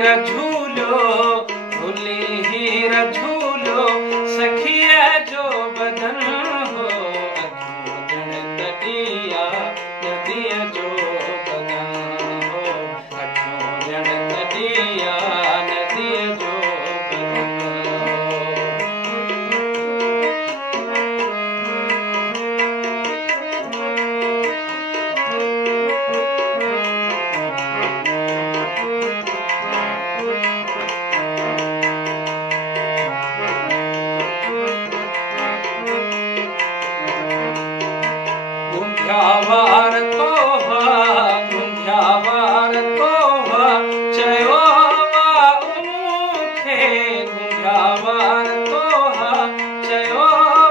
हीरा झूलो भुली हीरा झूलो सखिया जो बदन हो अखियों तटिया नदिया जो बदन हो अखियों तटिया नदिया जो बदन गुंझावार तोहा चयो वा उमुखे गुंझावार तोहा चयो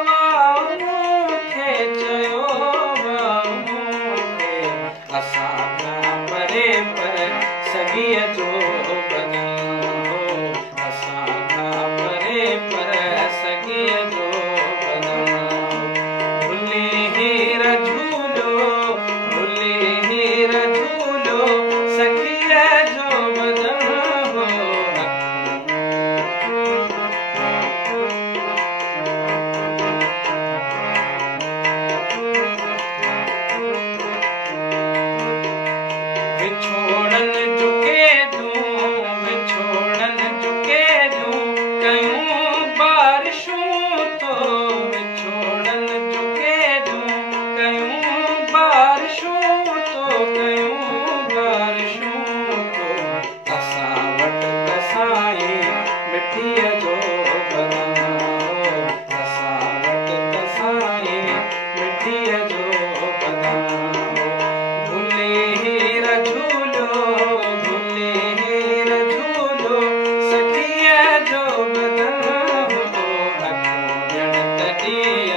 वा उमुखे चयो वा उमुखे असां खां परे पर सॻीअ जो बदन हो असां खां परे पर सॻीअ जो बदन भुली हीरा झूलो सखिया जो बदन हो विछोड़न झुके दूं कयूं बारिशूं तो विछोड़न झुके दूं कयूं बारिशूं तो असां वटि कसाई मिट्टीअ जो बदन हो असां वटि कसाई मिट्टीअ जो बदन हो भुली हीरा झूलो सखिया जो बदन हो अखियों तटिया